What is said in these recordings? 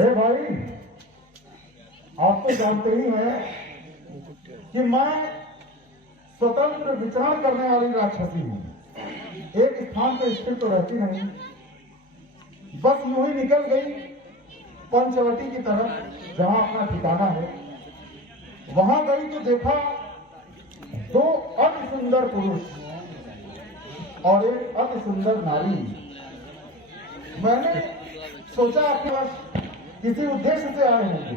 हे भाई, आप तो जानते ही हैं कि मैं स्वतंत्र विचार करने वाली राक्षसी हूं। एक स्थान पर स्थिर तो रहती नहीं, बस यूं ही निकल गई पंचवटी की तरफ जहां अपना ठिकाना है। वहां गई तो देखा दो अति सुंदर पुरुष और एक अति सुंदर नारी। मैंने सोचा आपके पास किसी उद्देश्य से आए होंगे,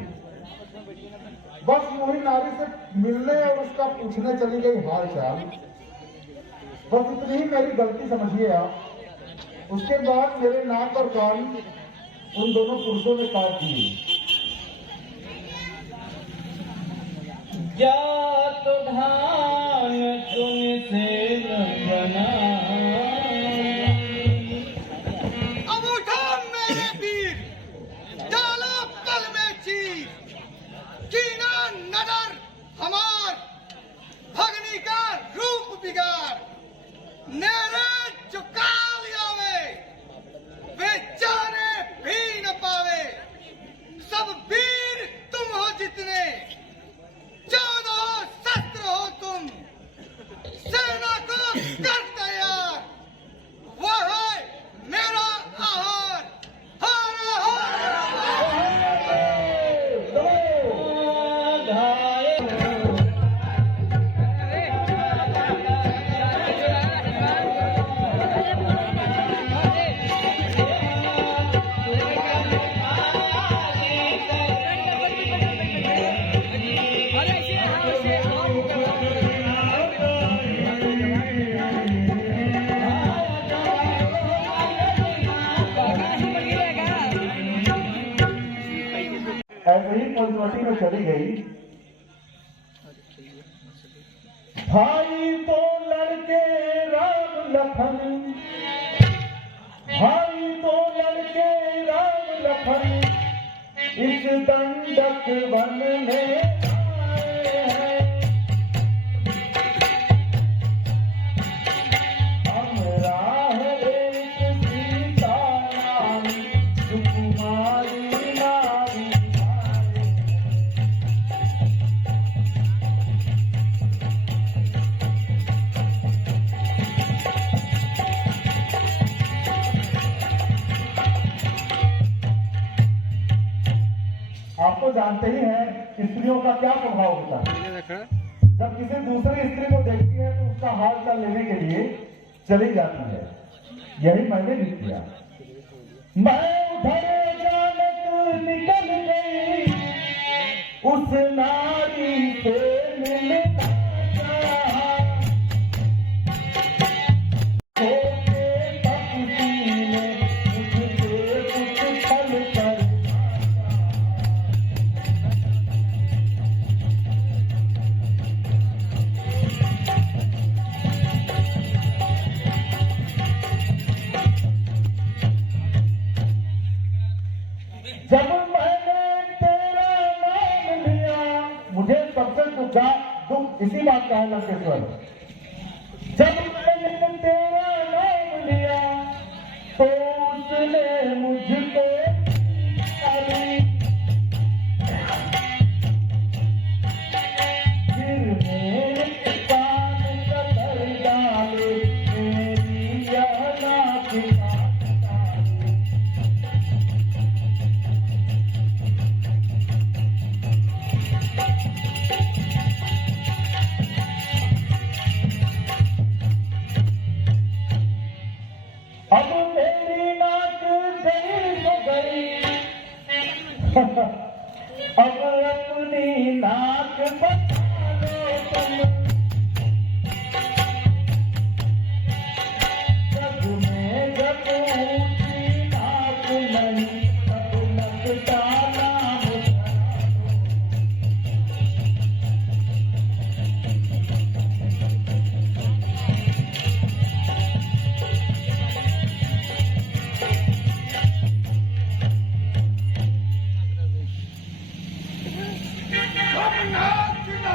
बस वही नारी से मिलने और उसका पूछने चली गई हाल चाल। बस इतनी ही मेरी गलती समझिए आप। उसके बाद मेरे नाक और कान उन दोनों पुरुषों ने काट दिए। जात धान तुमसे न बना। अब उठो मेरे वीर, डालो पल में चीर, कीना नडर हमार, भगनी का रूप बिगाड़। नेरे चुका लिया वे जाने भी न पावे। सब वीर तुम हो जितने, 14 शस्त्र हो तुम, सेना को कर तैयार। वो है मेरा आहार। ऐसे ही पंचवटी में चली गई। भाई तो लड़के राम लखन, भाई तो लड़के राम लखन, इस दंडक वन में आए हैं। हमरा है एक सीता नाम, सुकुमारी नारी। आप तो जानते ही हैं स्त्रियों का क्या स्वभाव होता है। जब किसी दूसरी स्त्री को देखती है तो उसका हाल चाल लेने के लिए चली जाती है। यही मैंने भी किया। मैं उधर जानत निकल गई, उस नारी से मिलना चाहा। होके भक्ति में मुझसे कुछ छल कर। जब मैंने तेरा नाम लिया, मुझे सबसे दुख इसी बात का है लंकेश्वर। जब मैंने तेरा नाम लिया तो उसने मुझको अली, फिर मेरे कान कतर डाले, मेरी यह नाक अब मेरी नाक गई तो गई। अब अपनी नाक बचा लो तुम। जग में जब ऊंची नाक नहीं, तब लगता नाम नाक न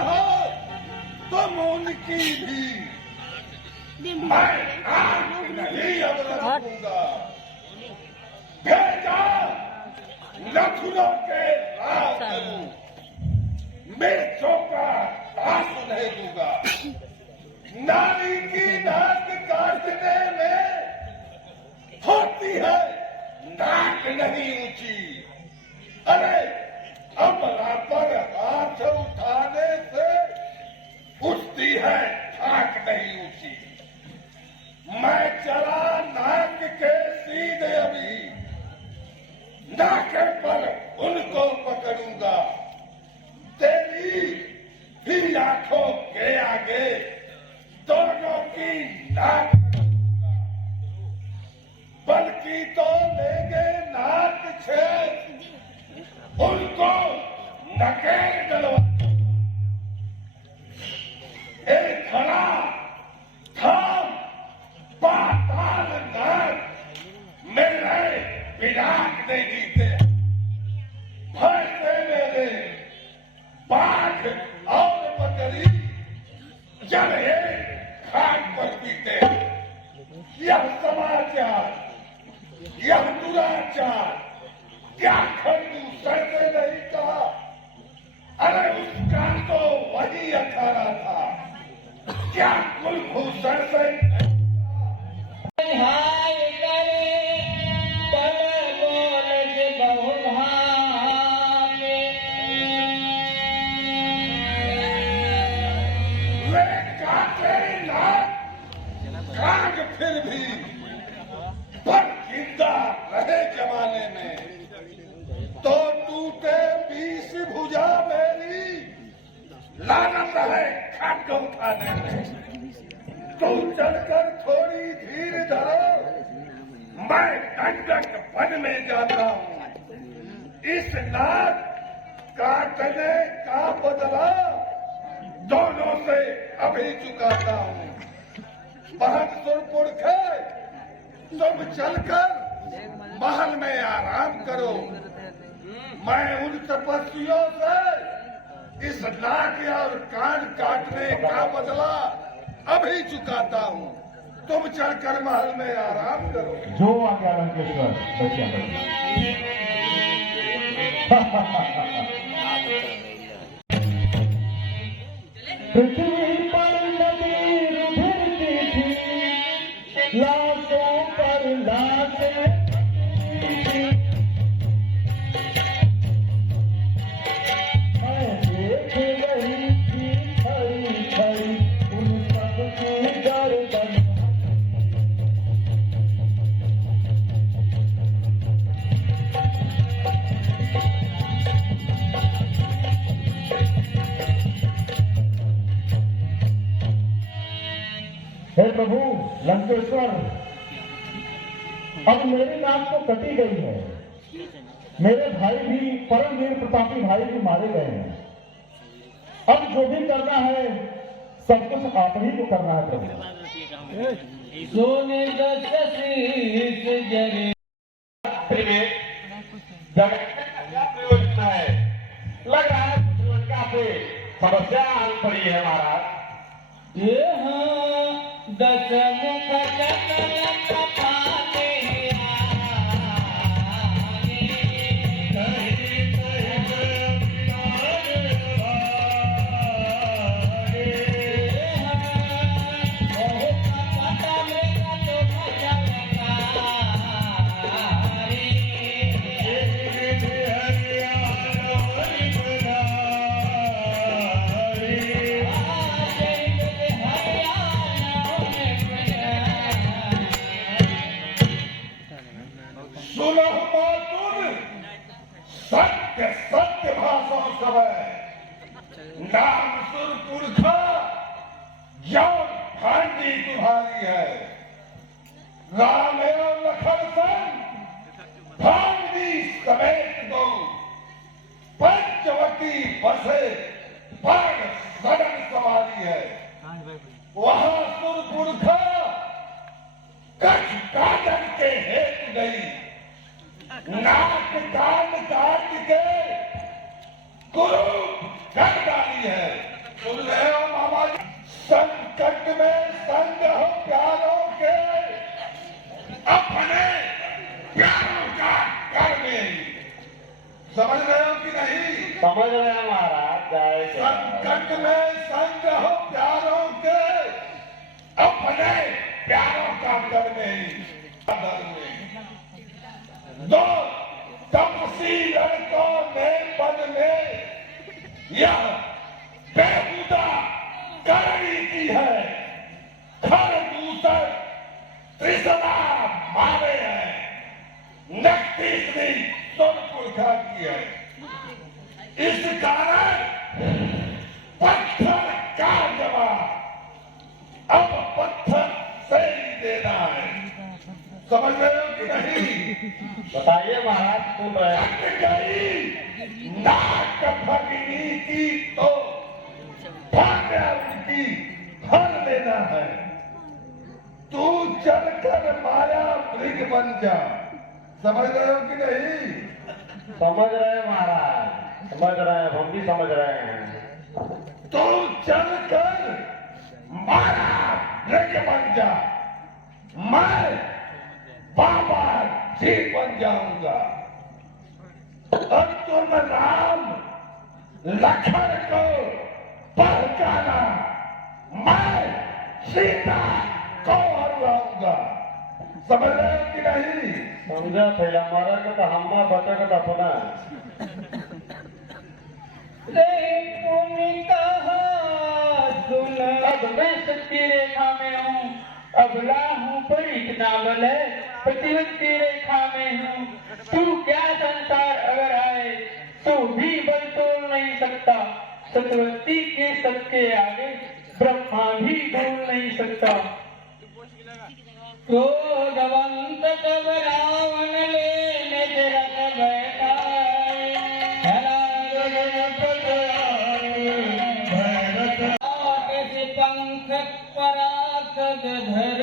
लखनऊ के राज करूं, मिर्चों का दास नहीं दूंगा। नारी की नाक काटने में होती है नाक नहीं ऊंची। अरे अमला पर हाथ उठाने से उठती है नाक नहीं ऊंची। मैं चला नाक के सीधे अभी, नाके पर उनको पकड़ूंगा। तेरी भी आंखों के आगे दोनों की नाक कटूंगा। बल्कि तो लेंगे नाक छेद, उनको नकेल डलवा। एक खड़ा थाम पाताल नाक मेरे विराट नहीं जीते। भैंसे मेरे बाघ और बकरी जल खाट पर पीते। यह समाचार, यह दुराचार क्या खंडूसर से नहीं कहा? अरे उसका तो वही अखाड़ा था, क्या कुलभूषण से हाय करे पल बोल के बहुभागे। वे काटे नाक काग फिर भी पर जिंदा रहे जमाने में, तो टूटे 20 भुजा मेरी लागत है खड्ग उठाने में। तू चलकर थोड़ी धीर धरो, मैं दंडक वन में जाता हूँ। इस नाक काटने का बदला दोनों से अभी चुकाता हूँ। बहत्तर पुरखे तुम चलकर महल में आराम करो। मैं उन तपस्वियों से इस नाक और कान काटने का बदला अभी चुकाता हूँ। तुम चलकर महल में आराम करो। जो आज्ञा लंकेश्वर, बच्चा पृथ्वी पर नदी रुधिरती थी, लाशों पर लाशें थी। मैं देख रही थी खड़ी खड़ी उन सबकी गर्दन। हे प्रभु लंकेश्वर, अब मेरी नाक तो कटी गई है। मेरे भाई भी, परम वीर प्रतापी भाई भी मारे गए हैं। अब जो भी करना है सब कुछ आप ही को करना है प्रभु। सोने दस शीश जरे प्रयोजन है, लग रहा है कुछ लड़का से समस्या हल पड़ी है महाराज। ये हाँ दस मुख जनन कपाले सुनो तुम सत्य सत्य भाषा सब नाम सुर पुरखा जौन भांडी तुम्हारी है। राम एवं लखन संग भांडी समेत दो पंचवटी बसे बाण सदन सवारी है। वहां सुर पुरखा कछ काटन के हेतु गई, नाक कान काट के गुरु कर डाली है। सुन रहे हो मामा जी? संकट में संग हो प्यारों के, अपने प्यारों का कर में समझ रहे हो कि नहीं? समझ रहे हैं महाराज, जय जय। संकट में संग हो प्यारों के, अपने प्यारों का कर में दो तपसी लड़कों ने मन में यह बेहुदा करनी की है, खर दूसर त्रिसला मारे हैं, नक्तीसरी सुरपुरखा की है। इस कारण पत्थर का जवाब अब पत्थर से ही देना है। समझ रहे हो कि नहीं? बताइए महाराज, सुन रहे हैं। कट गई नाक भगनी की तो भाग्य उनकी हर लेना है। तू चलकर माया मृग बन जा। समझ रहे हो कि नहीं? समझ रहे हैं महाराज, समझ रहे हैं, हम भी समझ रहे हैं। तू चलकर माया मृग बन जा, मैं बाबा जी बन जाऊंगा और तुम राम लखन को पहचाना, मैं सीता को हरवाऊंगा। समझ रहे हो कि नहीं? समझा थैला मारा का तो हम्मा बचा का अपना। अब मैं सत्य रेखा में हूँ, अबला हूँ पर इतना बल है, प्रतिवत्ति रेखा में हूँ। तू क्या संसार अगर आए तो भी बल तोड़ नहीं सकता, सतवत्ती के सबके आगे ब्रह्मा भी बोल नहीं सकता। क्रोधवंत कब रावण लेने रथ बैठाए, पंख पराग धर